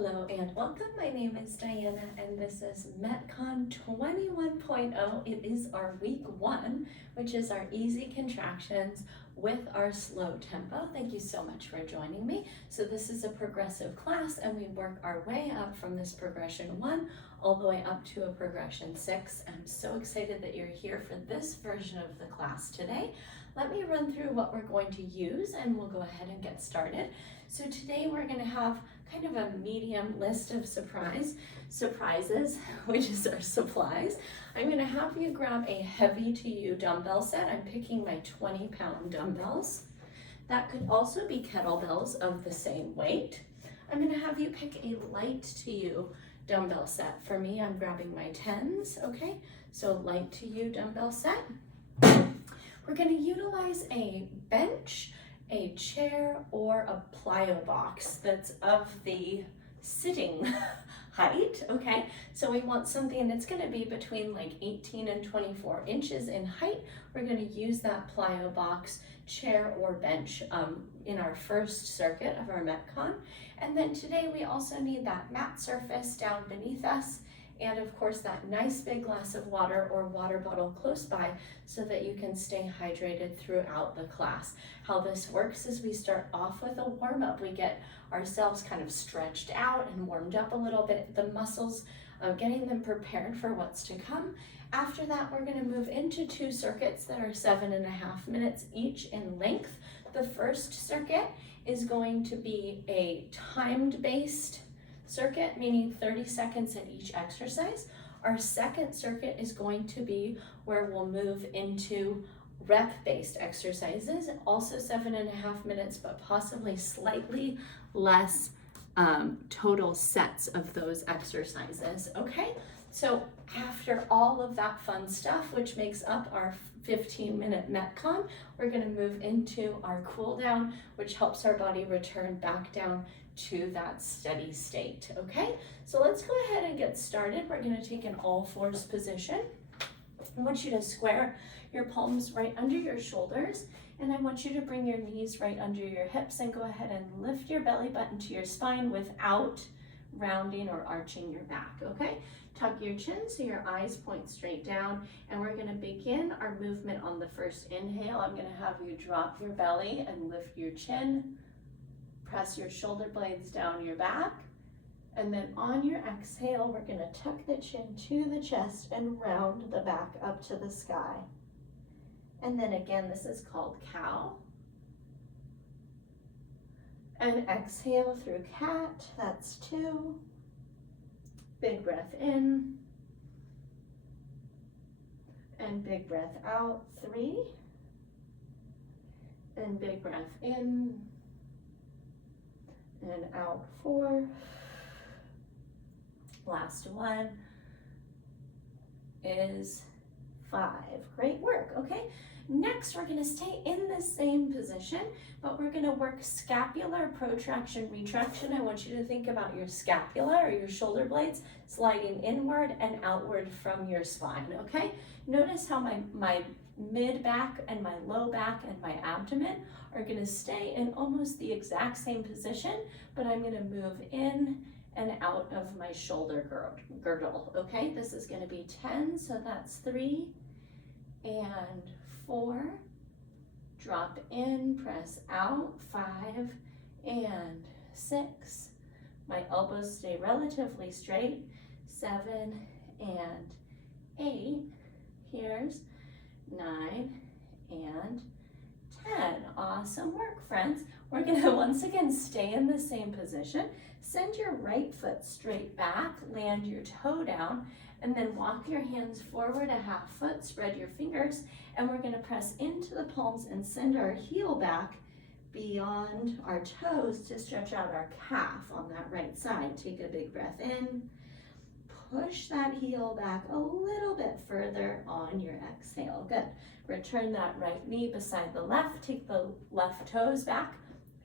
Hello and welcome. My name is Diana and this is MetCon 21.0. It is our week 1, which is our easy contractions with our slow tempo. Thank you so much for joining me. So this is a progressive class and we work our way up from this progression 1 all the way up to a progression 6. I'm so excited that you're here for this version of the class today. Let me run through what we're going to use and we'll go ahead and get started. So today we're going to have kind of a medium list of surprises, which is our supplies. I'm going to have you grab a heavy to you dumbbell set. I'm picking my 20-pound dumbbells. That could also be kettlebells of the same weight. I'm going to have you pick a light to you dumbbell set. For me, I'm grabbing my 10s, okay? So light to you dumbbell set. We're going to utilize a bench, a chair, or a plyo box that's of the sitting height, okay? So we want something that's going to be between like 18 and 24 inches in height. We're going to use that plyo box, chair, or bench in our first circuit of our MetCon. And then today we also need that mat surface down beneath us, and of course that nice big glass of water or water bottle close by so that you can stay hydrated throughout the class. How this works is we start off with a warm-up. We get ourselves kind of stretched out and warmed up a little bit, the muscles, getting them prepared for what's to come. After that, we're going to move into 2 circuits that are 7.5 minutes each in length. The first circuit is going to be a timed based circuit, meaning 30 seconds at each exercise. Our second circuit is going to be where we'll move into rep-based exercises, also 7.5 minutes, but possibly slightly less total sets of those exercises, okay? So after all of that fun stuff, which makes up our 15-minute MetCon, we're gonna move into our cool down, which helps our body return back down to that steady state, okay? So let's go ahead and get started. We're gonna take an all fours position. I want you to square your palms right under your shoulders, and I want you to bring your knees right under your hips and go ahead and lift your belly button to your spine without rounding or arching your back, okay? Tuck your chin so your eyes point straight down, and we're gonna begin our movement on the first inhale. I'm gonna have you drop your belly and lift your chin. Press your shoulder blades down your back, and then on your exhale, we're gonna tuck the chin to the chest and round the back up to the sky. And then again, this is called cow. And exhale through cat, that's 2. Big breath in. And big breath out, 3. And big breath in. And out, 4. Last one is 5. Great work, okay? Next, we're gonna stay in the same position, but we're gonna work scapular protraction, retraction. I want you to think about your scapula or your shoulder blades sliding inward and outward from your spine, okay? Notice how my mid back and my low back and my abdomen are gonna stay in almost the exact same position, but I'm gonna move in and out of my shoulder girdle, okay? This is gonna be 10, so that's 3 and 4. Drop in, press out, 5 and 6. My elbows stay relatively straight, 7 and 8. Here's 9 and 10. Awesome work, friends. We're gonna once again stay in the same position. Send your right foot straight back, land your toe down, and then walk your hands forward a half foot, spread your fingers, and we're gonna press into the palms and send our heel back beyond our toes to stretch out our calf on that right side. Take a big breath in. Push that heel back a little bit further on your exhale. Good. Return that right knee beside the left. Take the left toes back,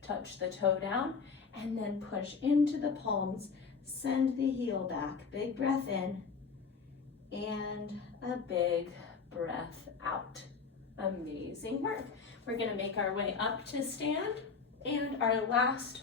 touch the toe down, and then push into the palms. Send the heel back. Big breath in and a big breath out. Amazing work. We're going to make our way up to stand, and our last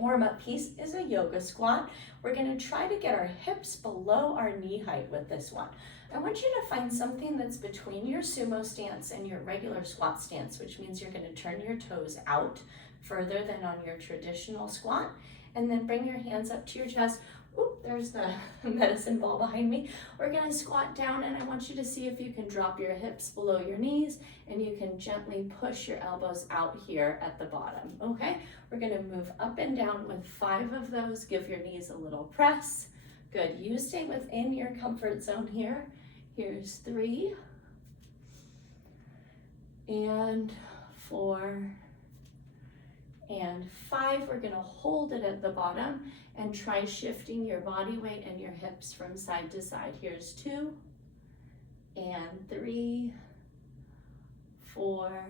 warm-up piece is a yoga squat. We're gonna try to get our hips below our knee height with this one. I want you to find something that's between your sumo stance and your regular squat stance, which means you're gonna turn your toes out further than on your traditional squat, and then bring your hands up to your chest. Oop, there's the medicine ball behind me. We're gonna squat down, and I want you to see if you can drop your hips below your knees, and you can gently push your elbows out here at the bottom, okay? We're gonna move up and down with 5 of those. Give your knees a little press. Good, you stay within your comfort zone here. Here's 3, and 4, and 5. We're gonna hold it at the bottom and try shifting your body weight and your hips from side to side. Here's 2, and 3, 4,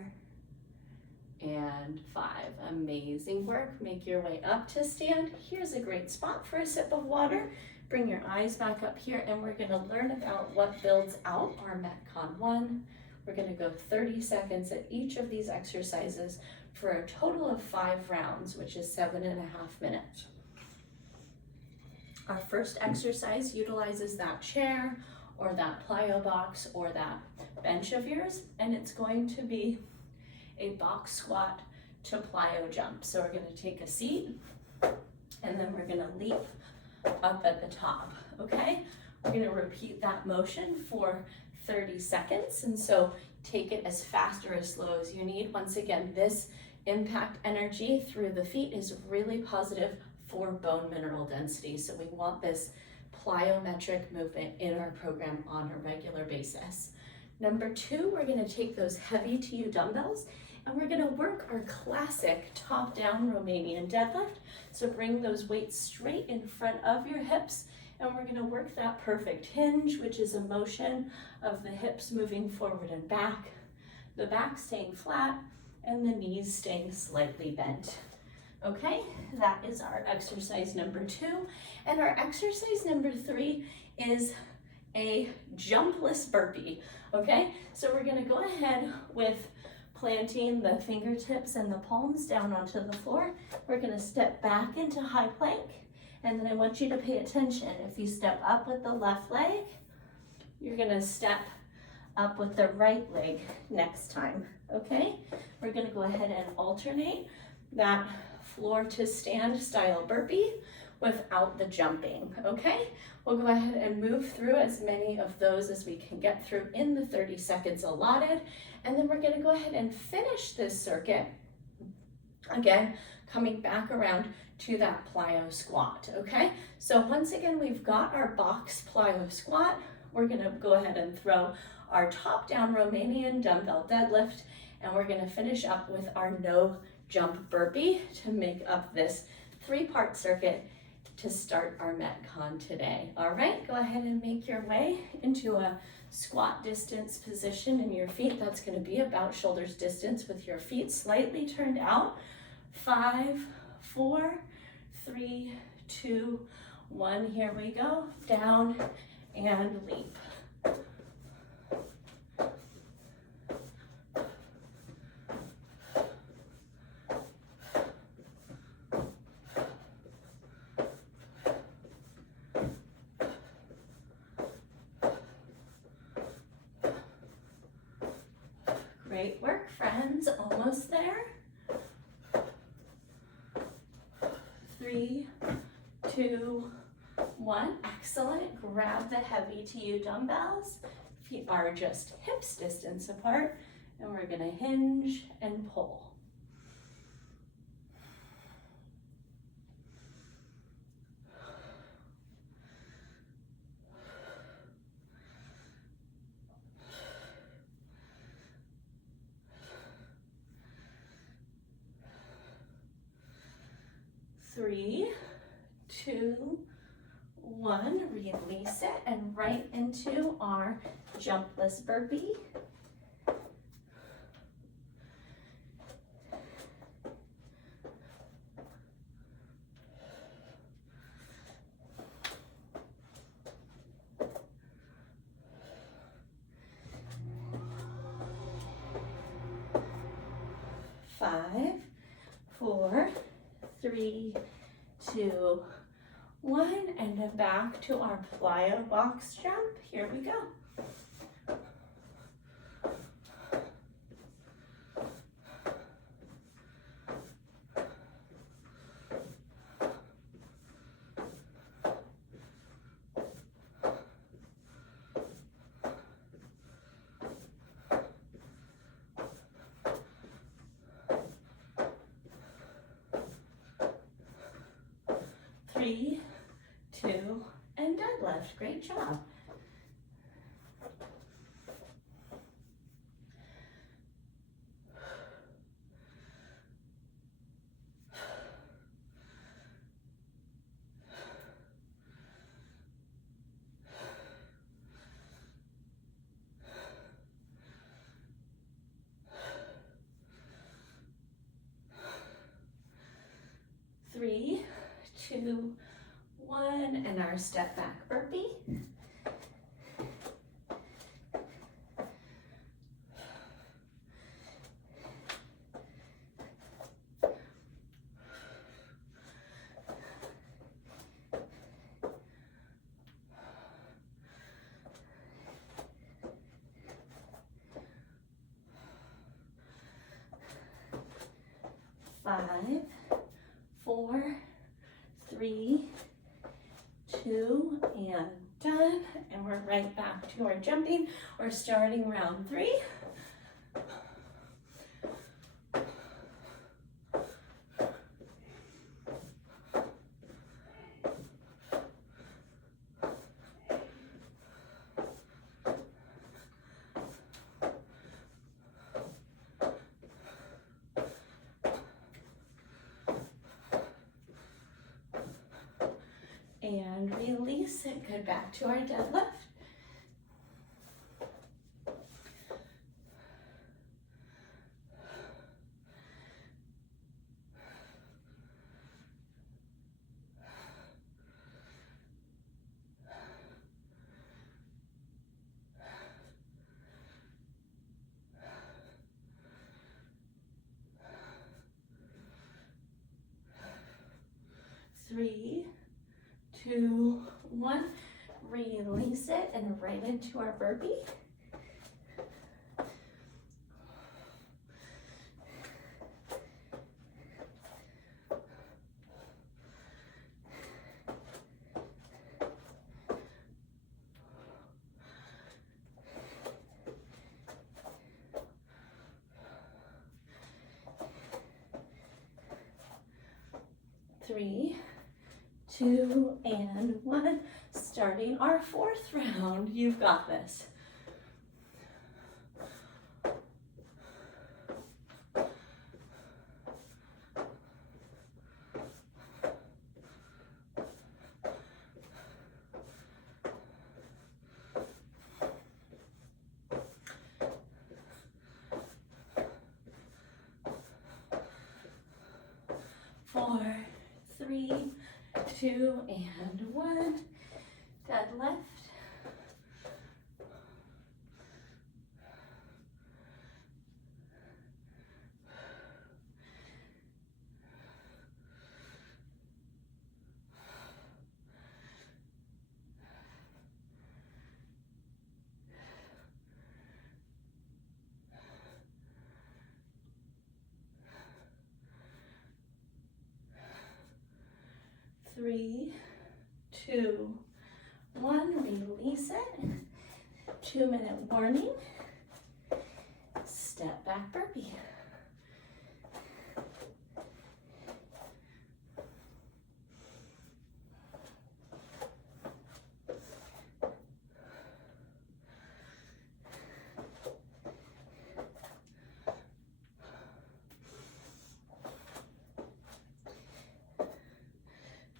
and 5. Amazing work. Make your way up to stand. Here's a great spot for a sip of water. Bring your eyes back up here, and we're gonna learn about what builds out our MetCon 1. We're gonna go 30 seconds at each of these exercises for a total of 5 rounds, which is 7.5 minutes. Our first exercise utilizes that chair or that plyo box or that bench of yours, and it's going to be a box squat to plyo jump. So we're gonna take a seat, and then we're gonna leap up at the top, okay? We're gonna repeat that motion for 30 seconds, and so take it as fast or as slow as you need. Once again, this impact energy through the feet is really positive for bone mineral density, so we want this plyometric movement in our program on a regular basis. Number 2, we're gonna take those heavy to you dumbbells, and we're gonna work our classic top-down Romanian deadlift. So bring those weights straight in front of your hips, and we're gonna work that perfect hinge, which is a motion of the hips moving forward and back, the back staying flat, and the knees staying slightly bent. Okay, that is our exercise number 2. And our exercise number 3 is a jumpless burpee, okay? So we're gonna go ahead with planting the fingertips and the palms down onto the floor. We're gonna step back into high plank, and then I want you to pay attention. If you step up with the left leg, you're gonna step up with the right leg next time, okay? We're gonna go ahead and alternate that floor to stand style burpee without the jumping, okay? We'll go ahead and move through as many of those as we can get through in the 30 seconds allotted, and then we're gonna go ahead and finish this circuit, again, coming back around to that plyo squat, okay? So once again, we've got our box plyo squat. We're gonna go ahead and throw our top-down Romanian dumbbell deadlift, and we're gonna finish up with our no jump burpee to make up this 3-part circuit to start our MetCon today. All right, go ahead and make your way into a squat distance position in your feet. That's gonna be about shoulders distance with your feet slightly turned out. 5, 4, 3, 2, 1. Here we go. Down and leap. Great work, friends. Almost there. 3, 2, 1. Excellent. Grab the heavy to you dumbbells. Feet are just hips distance apart, and we're gonna hinge and pull. Three, 2, 1, release it, and right into our jumpless burpee. Five, 4, 3, 2, 1, and then back to our plyo box jump. Here we go. 3, 2, and deadlift. Great job. Three, 2, 1, and our step back burpee. 5, 4, 3, 2, and done. And we're right back to our jumping. We're starting round 3. And release it. Good, back to our deadlift. Three, 2, 1, release it and right into our burpee. Three, 2, and 1. Starting our 4th round. You've got this. Four, 3, 2, and 1. Deadlift. Three, 2, 1, release it. 2-minute warning. Step back burpee.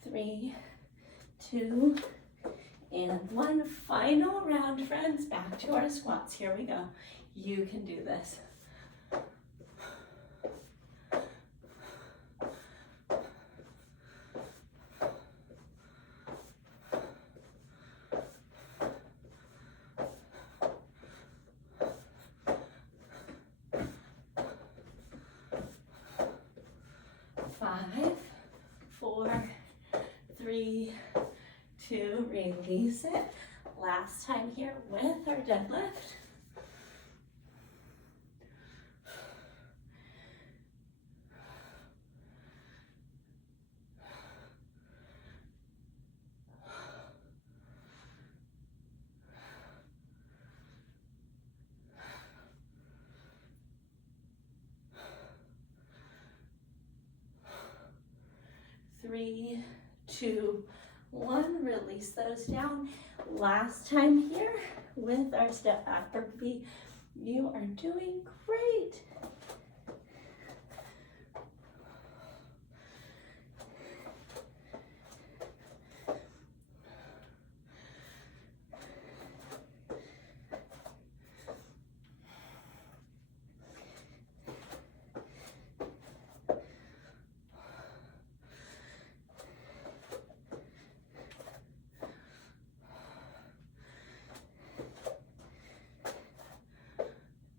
Three, 2, and 1. Final round, friends. Back to our squats. Here we go. You can do this. Five, 4, 2, release it. Last time here with our deadlift. 3, 2, 1, release those down. Last time here with our step back burpee. You are doing great.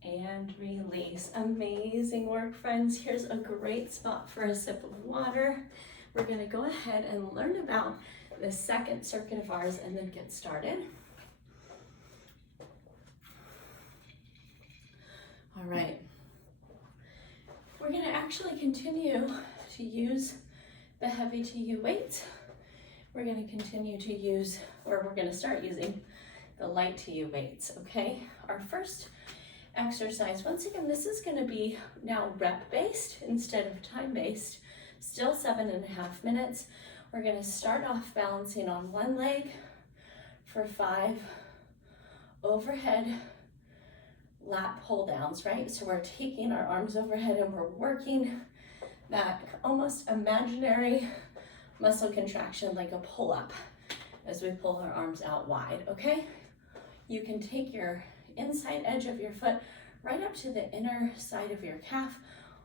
And release. Amazing work, friends. Here's a great spot for a sip of water. We're going to go ahead and learn about the second circuit of ours and then get started. All right. We're going to actually continue to use the heavy to you weights. We're going to continue to use, or we're going to start using the light to you weights, okay? Our first exercise, once again, this is going to be now rep-based instead of time-based, still 7.5 minutes. We're going to start off balancing on one leg for 5 overhead lat pull downs, right? So we're taking our arms overhead and we're working that almost imaginary muscle contraction like a pull-up as we pull our arms out wide, okay? You can take your inside edge of your foot right up to the inner side of your calf,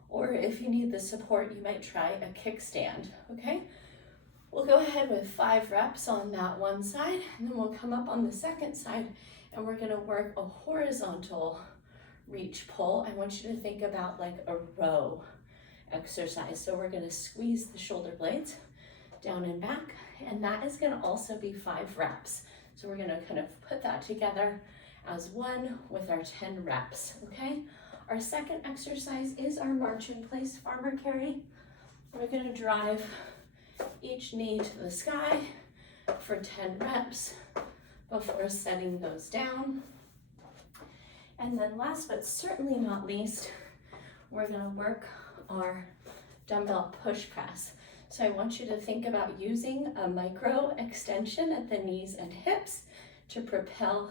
or if you need the support, you might try a kickstand, okay? We'll go ahead with 5 reps on that one side, and then we'll come up on the second side, and we're gonna work a horizontal reach pull. I want you to think about like a row exercise. So we're gonna squeeze the shoulder blades down and back, and that is gonna also be 5 reps. So we're gonna kind of put that together as one with our 10 reps, okay? Our second exercise is our march in place farmer carry. We're gonna drive each knee to the sky for 10 reps before setting those down. And then last but certainly not least, we're gonna work our dumbbell push press. So I want you to think about using a micro extension at the knees and hips to propel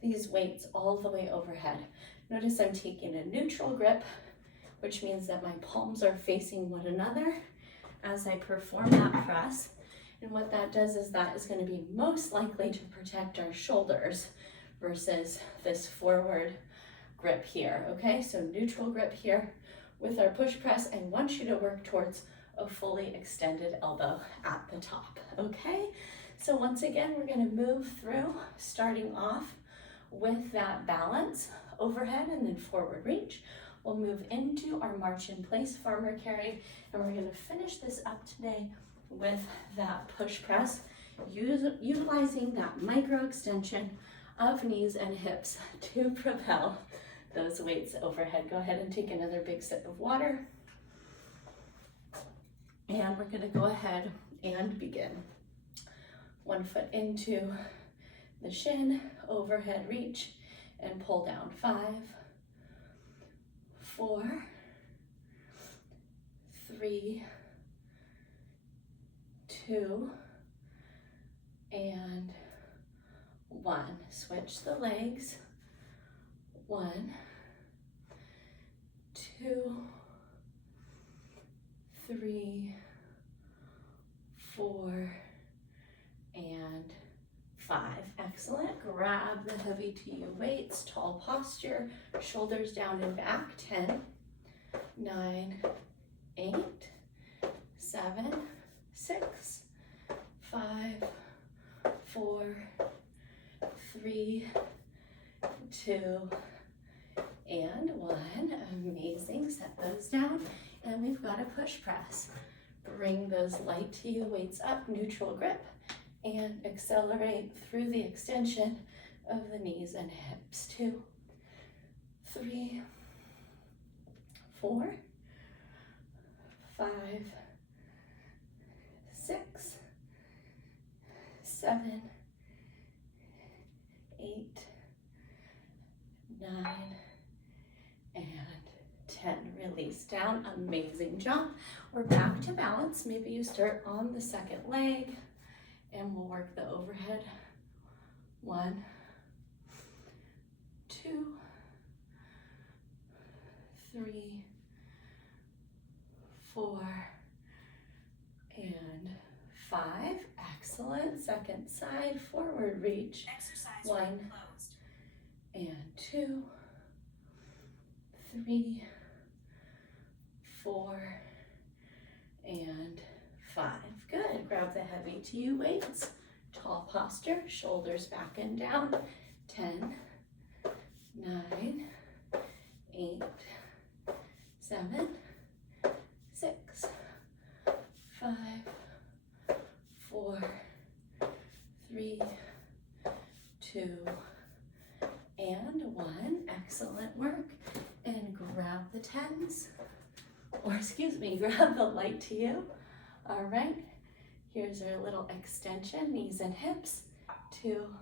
these weights all the way overhead. Notice I'm taking a neutral grip, which means that my palms are facing one another as I perform that press. And what that does is that is going to be most likely to protect our shoulders versus this forward grip here, okay? So neutral grip here with our push press. I want you to work towards a fully extended elbow at the top, okay? So once again, we're going to move through, starting off with that balance, overhead and then forward reach. We'll move into our march in place farmer carry, and we're going to finish this up today with that push press, utilizing that micro extension of knees and hips to propel those weights overhead. Go ahead and take another big sip of water, and we're going to go ahead and begin. One foot into the shin, overhead reach, and pull down. 5, 4, 3, 2, and 1. Switch the legs. 1, 2, 3, 4, and 5. Excellent. Grab the heavy to you weights, tall posture, shoulders down and back. 10, 9, 8, 7, 6, 5, 4, 3, 2, and 1. Amazing. Set those down. And we've got a push press. Bring those light to you weights up, neutral grip. and accelerate through the extension of the knees and hips. 2, 3, 4, 5, 6, 7, 8, 9, and 10. Release down. Amazing job. We're back to balance. Maybe you start on the second leg and we'll work the overhead. 1, 2, 3, 4, and 5. Excellent. Second side, forward reach. 1 and 2, 3, 4, and 5. Good. Grab the heavy to you weights. Tall posture, shoulders back and down. 10, 9, 8, 7, 6, 5, 4, 3, 2, and 1. Excellent work. And grab the 10s, or excuse me, grab the light to you. All right, here's our little extension, knees and hips. 2,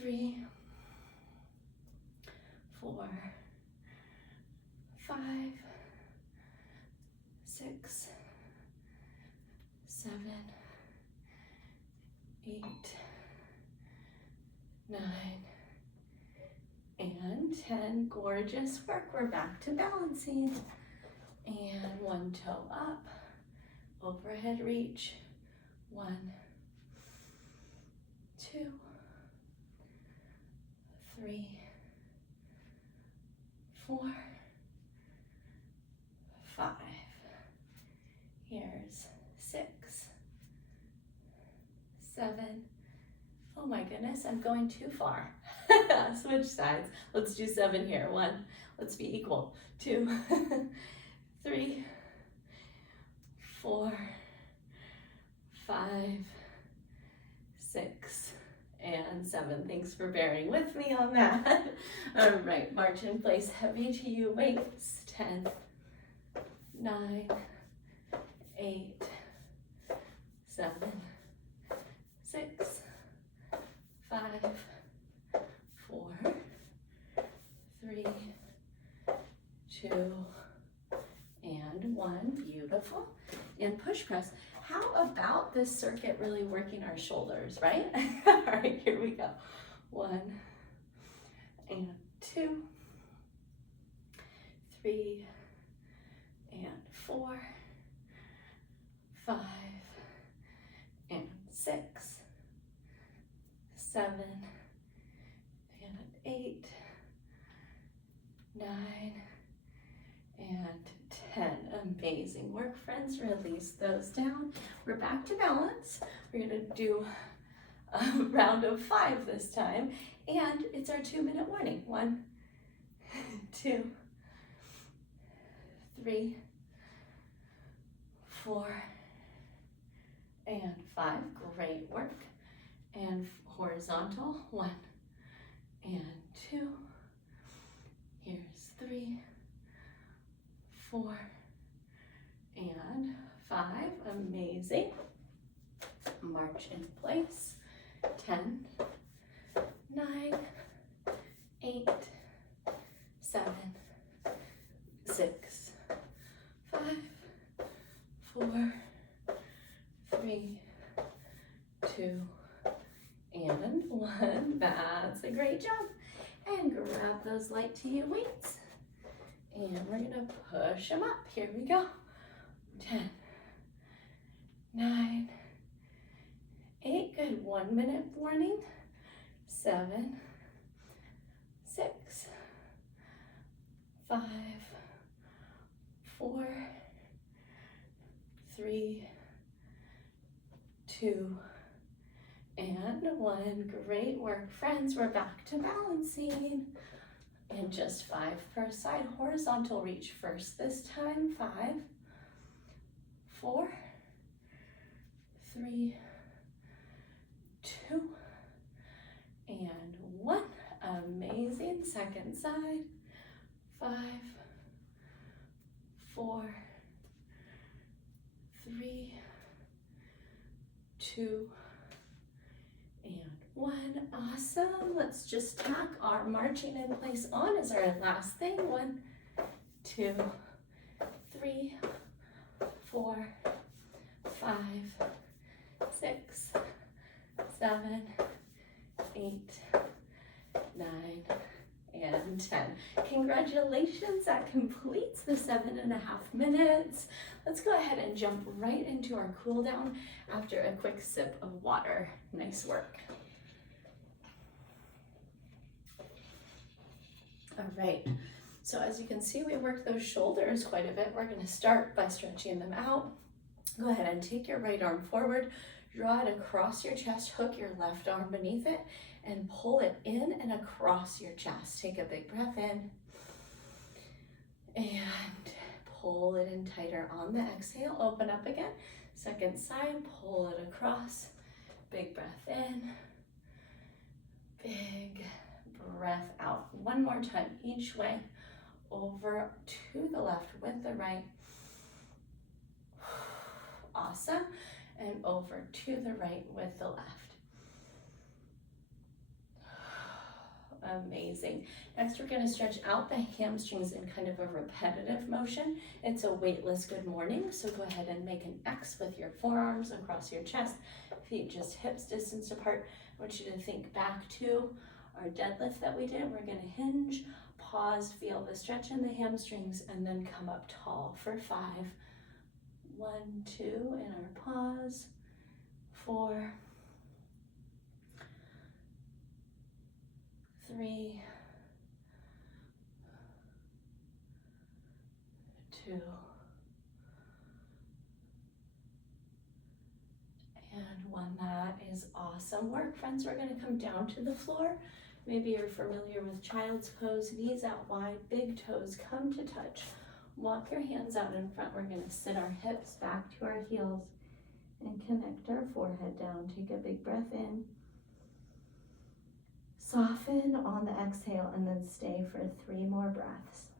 3, 4, 5, 6, 7, 8, 9, and 10. Gorgeous work. We're back to balancing. And 1 toe up, overhead reach. 1, 2, 3, 4, 5. Here's 6, 7. Oh my goodness, I'm going too far. Switch sides. Let's do 7 here. 1, let's be equal. 2, 3, 4, 5, 6, and 7. Thanks for bearing with me on that. All right, march in place, heavy to you weights. 10, 9, 8, 7, 6, 5, 4, 3, 2, and 1. Beautiful. And push press. How about this circuit really working our shoulders, right? All right, here we go. 1 and 2, 3 and 4, 5 and 6, 7 and 8, 9, and 10. Amazing work, friends. Release those down. We're back to balance. We're going to do a round of 5 this time, and it's our 2-minute warning. 1, 2, 3, 4, and 5. Great work. And horizontal. 1 and 2. Here's 3, 4, and 5. Amazing. March in place. 10, 9, 8, 7, 6, 5, 4, 3, 2, and 1. That's a great job. And grab those light to you weights. And we're gonna push them up. Here we go. 10, 9, 8. Good. 1-minute warning. 7, 6, 5, 4, 3, 2, and 1. Great work, friends. We're back to balancing. And just 5 per side. Horizontal reach first this time. 5, 4, 3, 2, and 1. Amazing. Second side. 5, 4, 3, 2, and 1. Awesome. Let's just tack our marching in place on as our last thing. 1, 2, 3, 4, 5, 6, 7, 8, 9, and 10. Congratulations, that completes the 7.5 minutes. Let's go ahead and jump right into our cool down after a quick sip of water. Nice work. All right, so as you can see, we worked those shoulders quite a bit. We're gonna start by stretching them out. Go ahead and take your right arm forward, draw it across your chest, hook your left arm beneath it, and pull it in and across your chest. Take a big breath in, and pull it in tighter on the exhale. Open up again. Second side, pull it across. Big breath in, big breath out. One more time each way, over to the left with the right. Awesome. And over to the right with the left. Amazing. Next, we're going to stretch out the hamstrings in kind of a repetitive motion. It's a weightless good morning, so go ahead and make an X with your forearms across your chest, feet just hips distance apart. I want you to think back to our deadlift that we did. We're going to hinge, pause, feel the stretch in the hamstrings, and then come up tall for 5. 1, 2, and our pause. 4, 3, 2, and 1. That is awesome work, friends. We're going to come down to the floor. Maybe you're familiar with child's pose, knees out wide, big toes come to touch. Walk your hands out in front. We're going to sit our hips back to our heels and connect our forehead down. Take a big breath in. Soften on the exhale and then stay for 3 more breaths.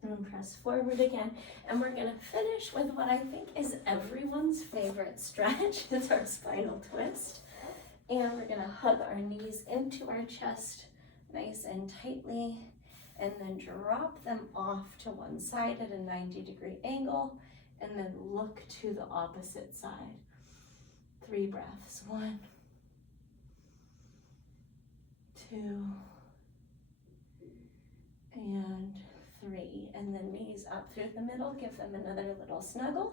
And press forward again. And we're going to finish with what I think is everyone's favorite stretch. It's our spinal twist. And we're going to hug our knees into our chest nice and tightly, and then drop them off to one side at a 90-degree angle, and then look to the opposite side. 3 breaths. 1, 2, and 3. And then knees up through the middle. Give them another little snuggle.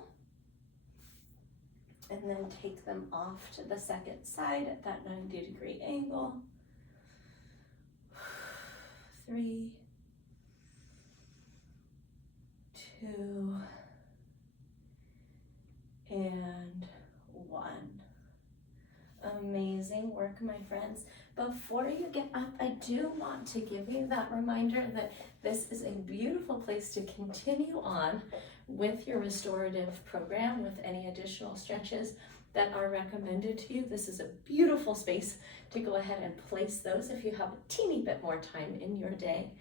And then take them off to the second side at that 90-degree angle. 3, 2, and 1. Amazing work, my friends. Before you get up, I do want to give you that reminder that this is a beautiful place to continue on with your restorative program with any additional stretches that are recommended to you. This is a beautiful space to go ahead and place those if you have a teeny bit more time in your day.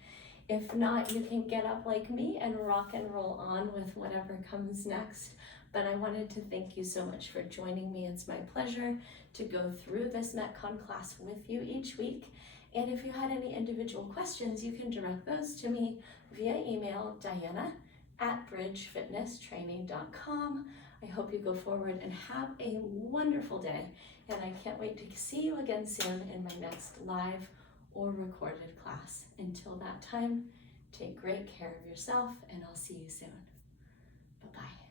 If not, you can get up like me and rock and roll on with whatever comes next. But I wanted to thank you so much for joining me. It's my pleasure to go through this MetCon class with you each week. And if you had any individual questions, you can direct those to me via email, diana@bridgefitnesstraining.com. I hope you go forward and have a wonderful day. And I can't wait to see you again soon in my next live or recorded class. Until that time, take great care of yourself, and I'll see you soon. Bye-bye.